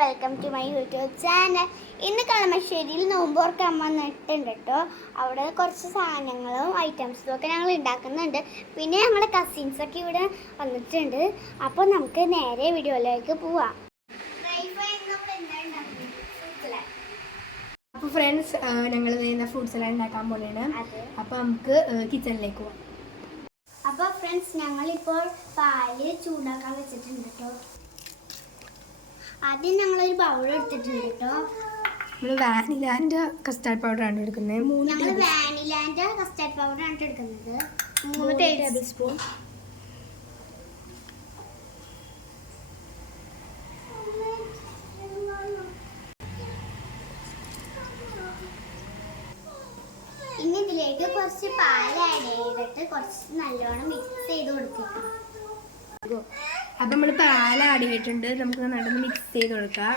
Welcome to my YouTube channel. ഇന്ന് കളമശ്ശേരിയിൽ നോമ്പോർക്കാൻ വന്നിട്ടുണ്ട് കേട്ടോ. അവിടെ കുറച്ച് സാധനങ്ങളും ഐറ്റംസും ഒക്കെ ഞങ്ങൾ ഉണ്ടാക്കുന്നുണ്ട്. പിന്നെ ഞങ്ങളുടെ കസിൻസൊക്കെ ഇവിടെ വന്നിട്ടുണ്ട്. അപ്പോൾ നമുക്ക് നേരെ വീഡിയോയിലേക്ക് പോവാം. അപ്പോൾ ഫ്രണ്ട്സ്, ഞങ്ങൾ ഫ്രൂട്ട്സ് എല്ലാം ഉണ്ടാക്കാൻ പോലെയാണ്. അപ്പോൾ നമുക്ക് കിച്ചണിലേക്ക് പോവാം. അപ്പോൾ ഫ്രണ്ട്സ്, ഞങ്ങളിപ്പോൾ പാല് ചൂടാക്കാൻ വെച്ചിട്ടുണ്ട് കേട്ടോ. ആദ്യം ഞങ്ങളൊരു ബൗൾ എടുത്തിട്ടുണ്ട് കേട്ടോ. നമ്മൾ വാനിലാൻ്റെ കസ്റ്റാർഡ് പൗഡറാണ് എടുക്കുന്നത്. ഞങ്ങൾ വാനിലാൻ്റെ കസ്റ്റാർഡ് പൗഡറാണ് എടുക്കുന്നത്. 3 ടേബിൾ സ്പൂൺ. ഇനി ഇതിലേക്ക് കുറച്ച് പാൽ ആഡ് ചെയ്തിട്ട് കുറച്ച് നല്ലോണം മിക്സ് ചെയ്ത് കൊടുത്തേക്കാം. അപ്പം നമ്മൾ പാൽ ആഡ് ചെയ്തിട്ടുണ്ട്. നമുക്ക് നടുന്ന് മിക്സ് ചെയ്ത് കൊടുക്കാം.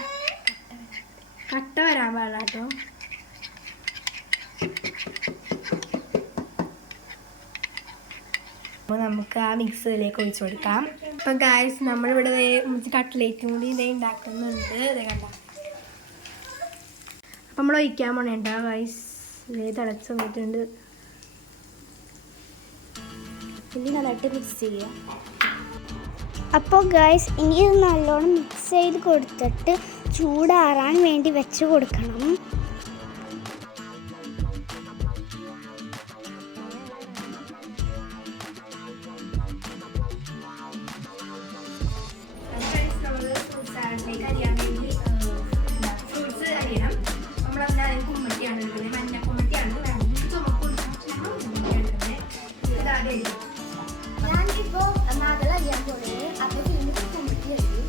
കട്ട വരാൻ പാടില്ല കേട്ടോ. അപ്പോൾ നമുക്ക് ആ മിക്സിലേക്ക് ഒഴിച്ചു കൊടുക്കാം. അപ്പം ഗായ്സ്, നമ്മളിവിടെ കട്ട്ലേറ്റും കൂടി ഇതേ ഉണ്ടാക്കുന്നുണ്ട്. ഇതേ കണ്ട. അപ്പം നമ്മൾ ഒഴിക്കാൻ പോണേണ്ട ഗായ്സ്. ഇതേ തിളച്ച് വന്നിട്ടുണ്ട്. ഇനി നന്നായിട്ട് മിക്സ് ചെയ്യുക. അപ്പോൾ ഗൈസ്, ഇനി ഇത് നല്ലോണം മിക്സ് ചെയ്ത് കൊടുത്തിട്ട് ചൂടാറാൻ വേണ്ടി വെച്ച് കൊടുക്കണം. ഞാനിപ്പോൾ മകള അറിയാൻ പോകുന്നത്. അപ്പോൾ പിന്നെ കുമ്പട്ടി കഴിയും.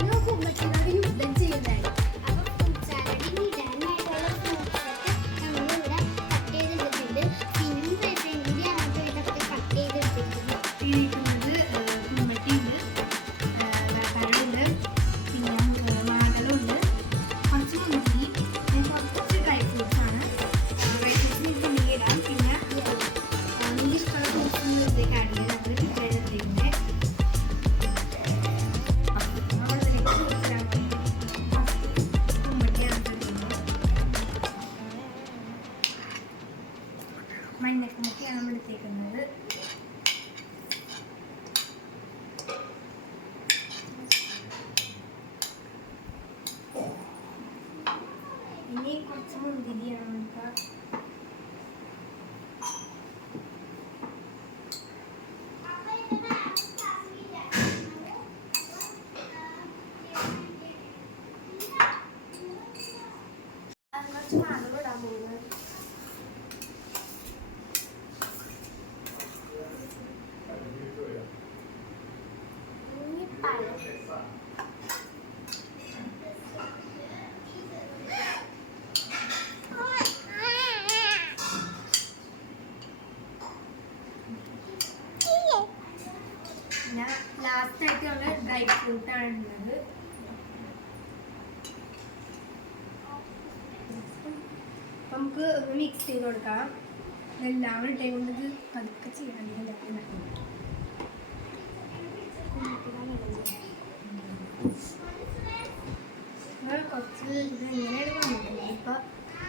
നമുക്ക് കുമ്പട്ടിനോട് യുദ്ധം ചെയ്യുന്നതാണ്. മഞ്ഞക്കുമൊക്കെയാണ് നമ്മൾ എടുത്തേക്കുന്നത്. ഇനി കുറച്ച് മുന്തിരിയാണ് നമുക്ക്. കുറച്ച് മാങ്ങ ഇടാൻ പോകുന്നത്. ഞാൻ ലാസ്റ്റായിട്ടുള്ള ഡ്രൈ ഫ്രൂട്ടാണ് ഉള്ളത്. നമുക്ക് മിക്സ് ചെയ്ത് കൊടുക്കാം. എല്ലാവരും ടൈം കൊണ്ട് ഇത് പതുക്കെ ചെയ്യാനില്ല. കുറച്ച് ഇത് ഇങ്ങനെയാണ് വന്നിട്ടുണ്ട്. ഇപ്പം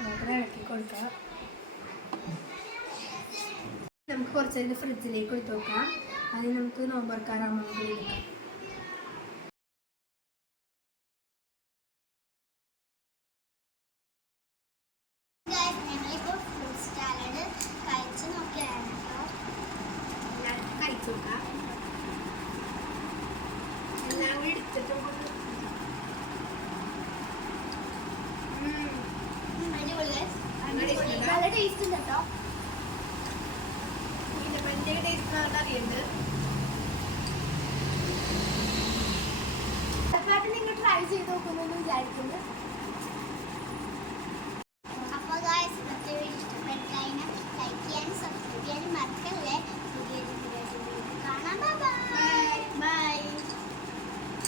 നമുക്ക് ഇളക്കി കൊടുക്കാം. നമുക്ക് കുറച്ച് ഇത് ഫ്രിഡ്ജിലേക്ക് എടുത്ത് വെക്കാം. അത് നമുക്ക് നോമ്പറക്കാനാകുമ്പോൾ നമുക്ക് എടുക്കാം. കഴിച്ചു നോക്കാം. എല്ലാം കൂടി എടുത്തിട്ട് നല്ല ടേസ്റ്റ് ഉണ്ട് കേട്ടോ. പ്രത്യേക ടേസ്റ്റ് അറിയുന്നത്. നിങ്ങൾ ട്രൈ ചെയ്ത് നോക്കുമെന്ന് വിചാരിക്കുന്നു.